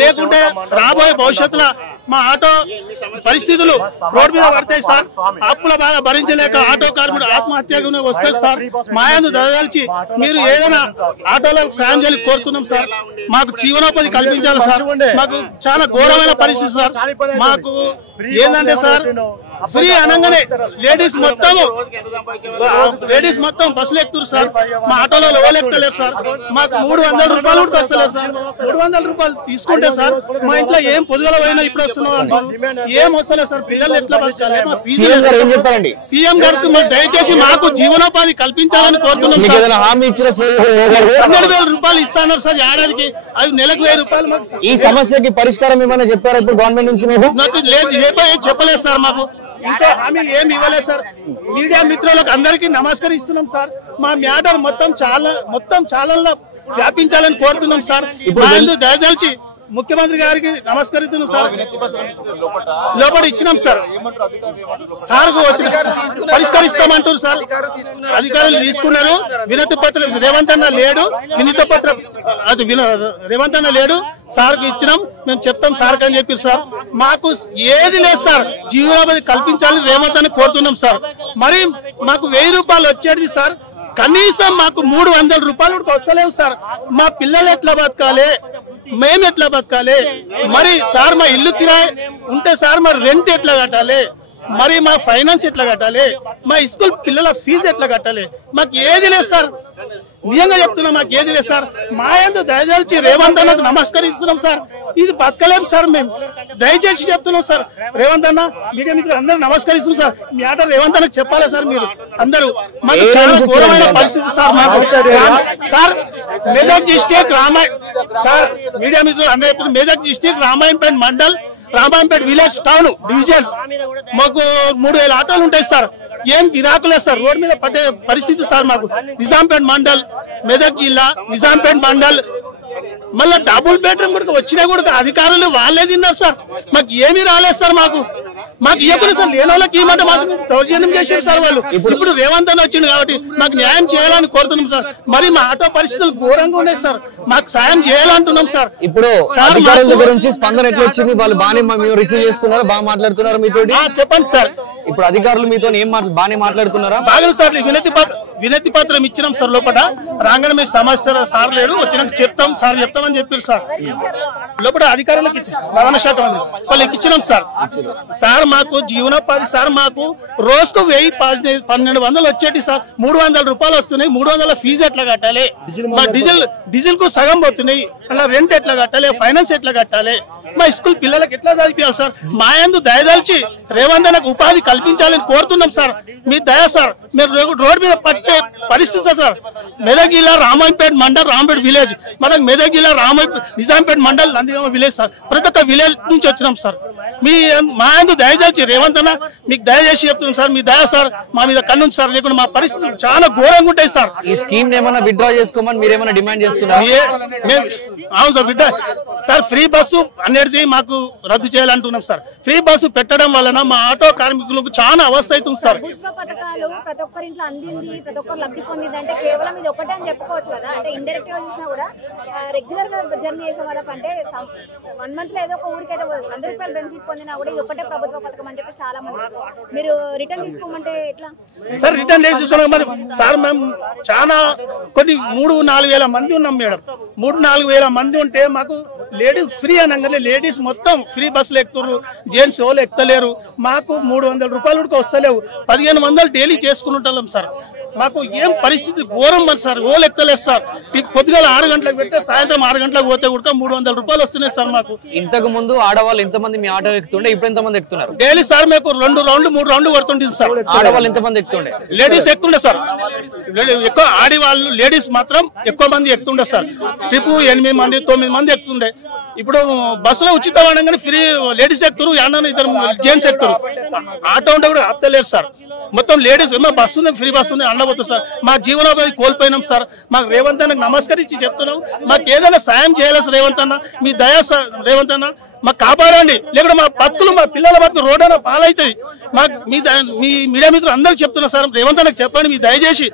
లేకుంటే రాబోయే భవిష్యత్తులో మా ఆటో పరిస్థితులు రోడ్ మీద పడతాయి సార్. అప్పుల బాగా భరించలేక ఆటో కార్మికుడు ఆత్మహత్యకు వస్తుంది సార్. మాయందు దయదలిచి మీరు ఏదైనా ఆటోలకు సాయం చేయాలి కోరుతున్నాం సార్. మాకు జీవనోపాధి కల్పించాలి సార్. మాకు చాలా ఘోరమైన పరిస్థితి సార్. మాకు ఏంటంటే సార్ ఫ్రీ అనగానే లేడీస్ మొత్తం బస్సులు ఎక్కుతారు సార్. మా ఆటోలో ఎవరు ఎక్కుతలేరు సార్. మాకు 300 రూపాయలు కూడా వస్తలేదు సార్. 300 రూపాయలు తీసుకుంటే సార్ మా ఇంట్లో ఏం పొద్దుగల పోయినా ఇప్పుడు వస్తున్నాం అంటారు. ఏం వస్తలేదు సార్. పిల్లలు ఎట్లా బతకాలి? సీఎం గారికి దయచేసి మాకు జీవనోపాధి కల్పించాలని కోరుతున్నాం సార్. 12,000 రూపాయలు ఇస్తున్నారు సార్ ఏడాదికి. అవి నెలకు 1000 రూపాయలు. ఈ సమస్యకి పరిష్కారం ఏమైనా చెప్పారా ఇప్పుడు గవర్నమెంట్ నుంచి? నాకు చెప్పలేదు సార్. మాకు ఇంకా హామీ ఏమి ఇవ్వలేదు సార్. మీడియా మిత్రులకు అందరికీ నమస్కరిస్తున్నాం సార్. మా మ్యాటర్ మొత్తం ఛానల్లో వ్యాపించాలని కోరుతున్నాం సార్. దయదలిచి ముఖ్యమంత్రి గారికి నమస్కరిస్తున్నాం సార్. లోపల ఇచ్చినాం సార్. Sir పరిష్కరిస్తామంటారు sir. అధికారులు తీసుకున్నారు. వినతి పత్రం రేవంత్ అన్న లేడు. వినతి పత్రం అది రేవంత్ అన్న లేడు. సార్కు ఇచ్చినాం. మేము చెప్తాం సార్ అని చెప్పారు సార్. మాకు ఏది లేదు సార్. జీవనోపాధి కల్పించాలని రేవంత్ అని కోరుతున్నాం సార్. మరి మాకు 1000 రూపాయలు వచ్చేది సార్. కనీసం మాకు 300 రూపాయలు వస్తలేవు సార్. మా పిల్లలు ఎట్లా బతకాలి? మేము ఎట్లా బతకాలి? మరి సార్ మా ఇల్లు కిరాయి ఉంటే సార్ మరి రెంట్ ఎట్లా కట్టాలి? మరి మా ఫైనాన్స్ ఎట్లా కట్టాలి? మా స్కూల్ పిల్లల ఫీజు ఎట్లా కట్టాలి? మాకు ఏది లేదు సార్. నిజంగా చెప్తున్నాం. మాకు ఏది లేదు సార్. మా యందు దయచేసి రేవంత్ అన్నకు నమస్కరిస్తున్నాం సార్. ఇది బతకలేము సార్. మేము దయచేసి చెప్తున్నాం సార్. రేవంత్ అన్న మీడియా మిత్రులు అందరూ నమస్కరిస్తున్నాం సార్. మీ ఆట రేవంత్ అన్నకు చెప్పాలి సార్. మీరు అందరూ మాకు చాలా ఘోరమైన పరిస్థితి సార్. మాకు sir Medak district sir media మిత్రులు అందరూ Medak district Ramayampet mandal Ramayampet village town division మాకు 3000 ఆటోలు ఉంటాయి సార్. ఏం గిరాకులేదు సార్. రోడ్ మీద పడే పరిస్థితి సార్. మాకు నిజాంపేట మండల్ మెదక్ జిల్లా నిజాంపేట మండల్ మళ్ళీ డబుల్ బెడ్రూమ్ కూడా వచ్చినా కూడా అధికారులు వాళ్ళే తిన్నారు సార్. మాకు ఏమీ రాలేదు సార్. మాకు ఇవ్వకుండా సార్. లేని వాళ్ళకి ఇవ్వమంటే మాకు దౌర్జన్యం చేశారు సార్ వాళ్ళు. ఇప్పుడు రేవంత్ అన్న వచ్చింది కాబట్టి మాకు న్యాయం చేయాలని కోరుతున్నాం సార్. మరి మా ఆటో పరిస్థితులు ఘోరంగా ఉన్నాయి సార్. మాకు సాయం చేయాలంటున్నాం సార్. ఇప్పుడు అధికారుల దగ్గర నుంచి స్పందన ఎట్లా వచ్చింది? వాళ్ళు బాగానే రిసీవ్ చేసుకున్నారు, బాగా మాట్లాడుతున్నారు మీతో? చెప్పండి సార్. ఇప్పుడు అధికారులు మీతో ఏం బాగానే మాట్లాడుతున్నారా? బాగా సార్. వినతి పత్రం ఇచ్చినాం సార్. లోపల రాగానే మీ సమస్య సార్ లేరు వచ్చినాక చెప్తామని చెప్పారు సార్. లోపల అధికారులకు రవాణా శాఖ వాళ్ళకి ఇచ్చినాం సార్. సార్ మాకు జీవనోపాధి సార్. మాకు రోజుకు 1000-1200 వచ్చేటి సార్. 300 రూపాయలు వస్తున్నాయి. 300 ఫీజు ఎట్లా కట్టాలి? మా డీజిల్ కు సగం పోతున్నాయి. అలా రెంట్ ఎట్లా కట్టాలి? ఫైనాన్స్ ఎట్లా కట్టాలి? మా స్కూల్ పిల్లలకు ఎట్లా చదివించాలి సార్? మా యందు దయదలిచి రేవంత్ అన్నకు ఉపాధి కల్పించాలని కోరుతున్నాం సార్. మీ దయ సార్. మీరు రోడ్ మీద పట్టే పరిస్థితి సార్. మెదక్ జిల్లా రామాయంపేట మండల్ రాంపేట విలేజ్. మనకు మెదక్ జిల్లా నిజాంపేట మండల్ నందిగామ విలేజ్ సార్. ప్రతి ఒక్క విలేజ్ నుంచి వచ్చినాం సార్. మా యందు దయదలిచి రేవంత్ అన్న మీకు దయచేసి చెప్తున్నాం సార్. మీ దయ సార్ మా మీద కన్నుంది సార్. లేకుండా మా పరిస్థితులు చాలా ఘోరంగా ఉంటాయి సార్. ఈ స్కీమ్ ఏమైనా విత్డ్రా చేసుకోమని మీరు ఏమైనా డిమాండ్ చేస్తున్నారు? అవును సార్. సార్ ఫ్రీ బస్సు అనేది మాకు రద్దు చేయాలంటున్నాం సార్. ఫ్రీ బస్సు పెట్టడం వలన మా ఆటో కార్మికులకు చాలా అవస్థ అవుతుంది సార్. పథకాలు ప్రతి ఒక్కరి ఇంట్లో అందింది, ప్రతి ఒక్కరు లబ్ధి పొందింది అంటే కేవలం ఇది ఒకటే అని చెప్పుకోవచ్చు కదా. అంటే ఇండైరెక్ట్ గా చూసినా కూడా రెగ్యులర్ గా జర్నీ చేసే వాళ్ళకి అంటే 1 మంత్ లో ఏదో ఒక ఊరికైతే 100 రూపాయలు బెనిఫిట్ పొందినా కూడా ఇది ఒకటే ప్రభుత్వ పథకం అని చెప్పి చాలా మంది మీరు రిటర్న్ తీసుకోమంటే ఎట్లా సార్? రిటర్న్ చేస్తున్నాం మరి సార్. మేము చాలా కొన్ని 3-4 వేల మంది ఉన్నాం మేడం. 3-4 వేల మంది ఉంటే మాకు లేడీస్ ఫ్రీ అనగానే లేడీస్ మొత్తం ఫ్రీ బస్సులు ఎక్కుతారు. జెంట్స్ ఎవరు ఎక్కలేరు. మాకు 300 రూపాయలు కూడా వస్తలేవు. 1500 డైలీ చేసుకుని ఉంటాం సార్. మాకు ఏం పరిస్థితి ఘోరం మరి సార్. ఓలు ఎక్కలేదు సార్. పొద్దుగాల 6 గంటలకు పెడితే సాయంత్రం 6 గంటలకు పోతే కూడా 300 రూపాయలు వస్తున్నాయి సార్ మాకు. ఇంతకు ముందు ఆడవాళ్ళు ఎంతమంది మీ ఆటో ఎక్కుతుండే, ఇప్పుడు ఎంతమంది ఎక్కుతున్నారు? డైలీ సార్ మాకు 2 రౌండ్లు 3 రౌండ్లు పడుతుంటుంది సార్. ఆడవాళ్ళు ఎంతమంది ఎక్కుతుండే? Ladies ఎక్కుతుండే sir. ఎక్కువ ఆడవాళ్ళు లేడీస్ మాత్రం ఎక్కువ మంది ఎక్కుతుండే సార్. ట్రిప్ 8 మంది 9 మంది ఎక్కుతుండే. ఇప్పుడు బస్సులో ఉచితం అనగానే ఫ్రీ లేడీస్ ఎక్కుతారు, 2 జెంట్స్ ఎక్కుతారు. ఆటో ఉంటే కూడా ఆపుతలేరు సార్. మొత్తం లేడీస్ బస్సు ఉంది, ఫ్రీ బస్సు ఉంది, అండబోతుంది సార్. మా జీవనోపాధి కోల్పోయినాం సార్. మాకు రేవంత్ అన్నకు నమస్కరించి చెప్తున్నాం, మాకు ఏదైనా సాయం చేయాలి రేవంత్ అన్న. మీ దయా రేవంత్ అన్న మాకు కాపాడండి, లేకుంటే మా బతుకులు మా పిల్లల బతుకులు రోడ్డు పాలవుతుంది. మాకు మీ మీడియా మిత్రులు అందరికి చెప్తున్నా సార్, రేవంత్ అన్నకు చెప్పండి మీ దయచేసి.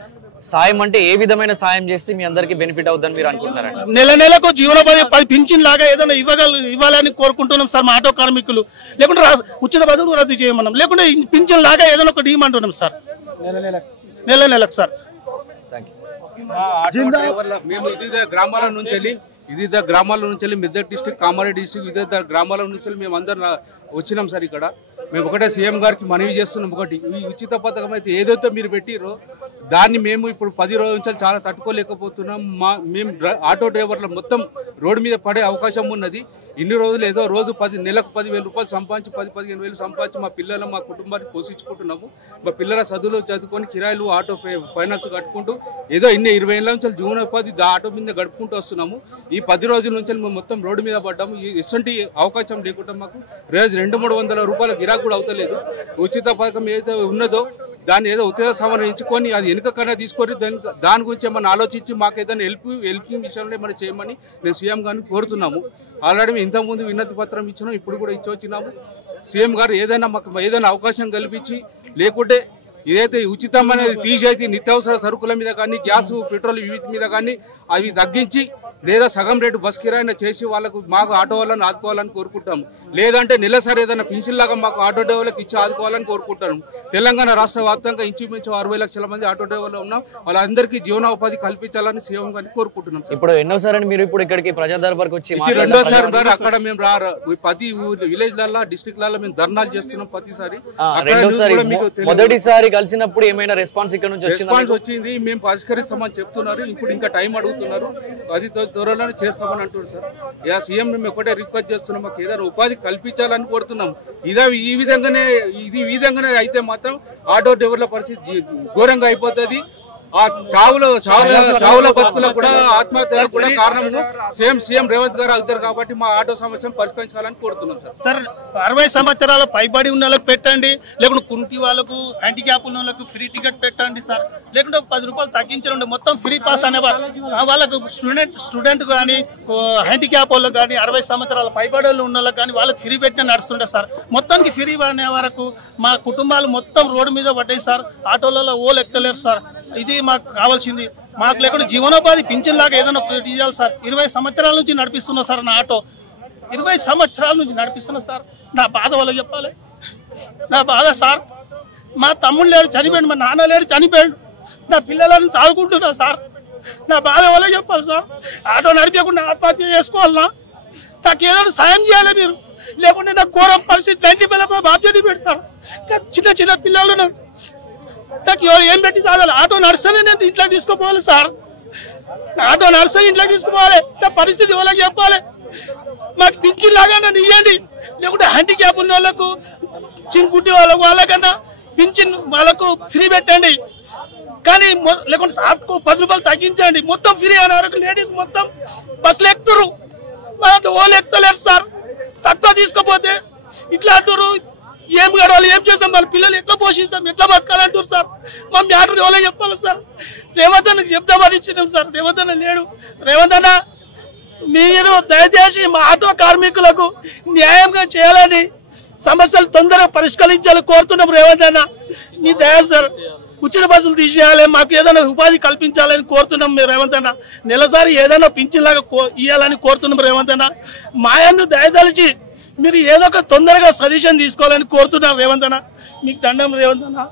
సాయం అంటే ఏ విధమైన సాయం చేస్తే మీ అందరికి బెనిఫిట్ అవుతుందని మీరు అనుకుంటున్నారండి? నెలకు జీవనోపాధి పింఛన్ లాగా ఏదైనా ఇవ్వాలని కోరుకుంటున్నాం సార్ మా ఆటో కార్మికులు. లేకుంటే ఉచిత బస్సులు రద్దు చేయమన్నాం, లేకుంటే పింఛన్ లాగా ఏదైనా ఒకటి ఇవ్వమంటున్నాం సార్ నెలకు సార్. మేము వివిధ గ్రామాల నుంచి మెదక్ డిస్ట్రిక్ట్, కామారెడ్డి డిస్ట్రిక్ట్, వివిధ గ్రామాల నుంచి మేము అందరం వచ్చినాం సార్. ఇక్కడ మేము ఒకటే సీఎం గారికి మనవి చేస్తున్నాం. ఒకటి, ఈ ఉచిత పథకం అయితే ఏదైతే మీరు పెట్టిరో దాన్ని మేము ఇప్పుడు 10 రోజుల నుంచి చాలా తట్టుకోలేకపోతున్నాం. మేము ఆటో డ్రైవర్లు మొత్తం రోడ్డు మీద పడే అవకాశం ఉన్నది. ఇన్ని రోజులు ఏదో రోజు నెలకు 10,000 రూపాయలు సంపాదించి 10-15,000 సంపాదించి మా పిల్లలు మా కుటుంబాన్ని పోషించుకుంటున్నాము. మా పిల్లల చదువులు చదువుకొని కిరాయిలు ఆటో ఫైనాన్స్ కట్టుకుంటూ ఏదో 20 ఏళ్ళ నుంచి జీవనోపాధి ఆటో మీద గడుపుకుంటూ వస్తున్నాము. ఈ 10 రోజుల నుంచి మేము మొత్తం రోడ్డు మీద పడ్డాము. ఇటువంటి అవకాశం లేకుండా మాకు రోజు 200-300 రూపాయల గిరాకు కూడా అవుతలేదు. ఉచిత పథకం ఏదైతే ఉన్నదో దాన్ని ఏదో ఉత్తేజ సమరించుకొని అది వెనుక కన్నా తీసుకొని దాని గురించి ఏమన్నా ఆలోచించి మాకు ఏదైనా హెల్పింగ్ విషయంలో ఏమైనా చేయమని మేము సీఎం గారిని కోరుతున్నాము. ఆల్రెడీ మేము ఇంతకుముందు వినతి పత్రం ఇచ్చినాము, ఇప్పుడు కూడా ఇచ్చొచ్చినాము. సీఎం గారు ఏదైనా మాకు ఏదైనా అవకాశం కల్పించి, లేకుంటే ఏదైతే ఉచితం అనేది తీసేసి నిత్యావసర సరుకుల మీద కానీ, గ్యాస్ పెట్రోల్ వీటి మీద కానీ అవి తగ్గించి, లేదా సగం రేటు బస్ కిరాయినా చేసి వాళ్ళకు మాకు ఆటో వాళ్ళని ఆదుకోవాలని కోరుకుంటాము. లేదంటే నెలసరి ఏదైనా పెన్షన్ లాగా మాకు ఆటో డ్రైవర్లకు ఇచ్చి ఆదుకోవాలని కోరుకుంటాము. తెలంగాణ రాష్ట్ర వ్యాప్తంగా ఇంచుమించు 60 లక్షల మంది ఆటో డ్రైవర్లు ఉన్నాం. వాళ్ళందరికీ జీవనోపాధి కల్పించాలని సీఎం గారిని కోరుకుంటున్నాం. ఇప్పుడు ఎన్నోసారి మీరు ఇప్పుడు ఇక్కడికి ప్రజా దర్బార్కి వచ్చి రెండోసారి అక్కడ మేము 10 విలేజ్లలో డిస్ట్రిక్ట్లలో మేము ధర్నాలు చేస్తున్నాం ప్రతిసారి. మొదటిసారి కలిసినప్పుడు ఏమైనా రెస్పాన్స్ ఇక్కడ నుంచి వచ్చింది? మేము పరిష్కరిస్తామని చెప్తున్నారు. ఇప్పుడు ఇంకా టైం అడుగుతున్నారు. అది త్వరలోనే చేస్తామని అంటున్నారు సార్. యా సీఎం మేము ఒకటే రిక్వెస్ట్ చేస్తున్నాం, మాకు ఏదైనా ఉపాధి కల్పించాలని కోరుతున్నాం. ఈ విధంగానే అయితే మాత్రం ఆటో డ్రైవర్ల పరిస్థితి ఘోరంగా అయిపోతుంది. ఆ చావుల బతుకులకు కూడా ఆత్మహత్యలకు కూడా కారణము సీఎం రేవంత్ గారు అవుతారు. కాబట్టి మా ఆటో సమస్యను పరిష్కరించాలని కోరుతున్నాం సార్. 60 సంవత్సరాల పైబడి ఉన్న వాళ్ళకి పెట్టండి, లేకుంటే కుంటి వాళ్ళకు హ్యాండిక్యాప్ ఉన్న వాళ్ళకు ఫ్రీ టికెట్ పెట్టండి సార్. లేకుంటే 10 రూపాయలు తగ్గించండి, మొత్తం ఫ్రీ పాస్ అనే వాళ్ళకు స్టూడెంట్ కానీ హ్యాండిక్యాప్ వాళ్ళకి కానీ 60 సంవత్సరాల పైబడి వాళ్ళు ఉన్న వాళ్ళకి కానీ వాళ్ళకి ఫ్రీ పెట్టిన నడుస్తుండే సార్. మొత్తానికి ఫ్రీ అనే వరకు మా కుటుంబాలు మొత్తం రోడ్డు మీద పడ్డాయి సార్. ఆటోలలో ఓలు ఎక్కలేరు సార్. ఇది మాకు కావాల్సింది. మాకు లేకుండా జీవనోపాధి పింఛన్ లాగా ఏదైనా ఇవ్వాలి సార్. 20 సంవత్సరాల నుంచి నడిపిస్తున్నా సార్ నా ఆటో. 20 సంవత్సరాల నుంచి నడిపిస్తున్నా సార్. నా బాధ వాళ్ళకి చెప్పాలి. నా బాధ సార్, మా తమ్ముడు లేరు చనిపోయాడు, మా నాన్న లేరు చనిపోయాడు, నా పిల్లలను సాగుకుంటున్నా సార్. నా బాధ వాళ్ళకి చెప్పాలి సార్. ఆటో నడిపకుండా ఆత్మహత్య చేసుకోవాలన్నా నాకు ఏదైనా సాయం చేయాలి మీరు. లేకుంటే నాకు ఘోరం పరిస్థితి 90 పిల్లలు బాధ్యత పెట్టి సార్. చిన్న పిల్లలు నాకు ఏం పెట్టి సాగాలి? ఆటో నడుస్తూనే నేను ఇంట్లోకి తీసుకుపోవాలి సార్. ఆటో నడుస్తూ ఇంట్లోకి తీసుకుపోవాలి. నా పరిస్థితి వాళ్ళకి చెప్పాలి. మాకు పింఛన్ లాగా నన్ను ఇవ్వండి, లేకుంటే హ్యాండిక్యాప్ ఉన్న వాళ్ళకు చిన్కుట్టి వాళ్ళకన్నా పింఛన్ వాళ్ళకు ఫ్రీ పెట్టండి. కానీ లేకుంటే సార్కు 10 రూపాయలు తగ్గించండి. మొత్తం ఫ్రీ అనే వరకు లేడీస్ మొత్తం బస్సులు ఎక్కుతారు, వాళ్ళు ఎక్కుతలేరు సార్. తక్కువ తీసుకుపోతే ఇట్లా అంటారు. ఏం గడవాలి, ఏం చేస్తాం, మన పిల్లలు ఎట్లా పోషిస్తాం, ఎట్లా బతకాలంటారు సార్. మా మ్యాటర్ ఎవరో చెప్పాలి సార్. రేవంత్ అన్నకి చెప్తామని ఇచ్చినాం సార్. రేవంత్ అన్న లేడు. రేవంత్ అన్న మీరు దయచేసి మా ఆటో కార్మికులకు న్యాయంగా చేయాలని, సమస్యలు తొందరగా పరిష్కరించాలని కోరుతున్నాం. రేవంత్ అన్న మీ దయ సార్. ఉచిత బస్సులు తీసేయాలి, మాకు ఏదైనా ఉపాధి కల్పించాలని కోరుతున్నాం. మీరు రేవంత్ అన్న నెలసారి ఏదైనా పింఛన్ లాగా ఇవ్వాలని కోరుతున్నాం. రేవంత్ అన్న మా యందు దయదలిచి మీరు ఏదో ఒక తొందరగా సజెషన్ తీసుకోవాలని కోరుతున్నాం. రేవంత్ అన్న మీకు దండం. రేవంత్ అన్న